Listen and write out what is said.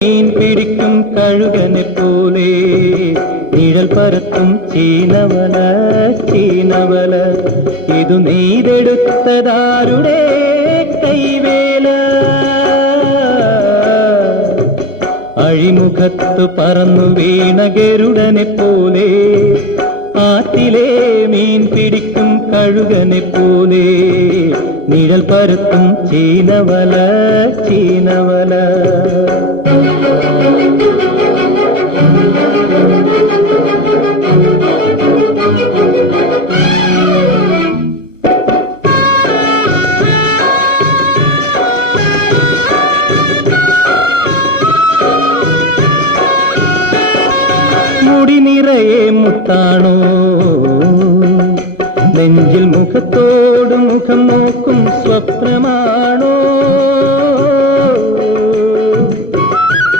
മീൻ പിടിക്കും കഴുകനെ പോലെ നിഴൽ പരത്തും ചീനവല ചീനവല ഇതു നെയ്തെടുത്തതാരുടെ കൈവേല അഴിമുഖത്തു പറന്നു വീണ ഗരുഡനെ പോലെ ആറ്റിലെ മീൻ പിടിക്കും കഴുകനെ പോലെ നിഴൽ പരത്തും ചീനവല ചീനവല മുടി നിറയെ മുത്താണോ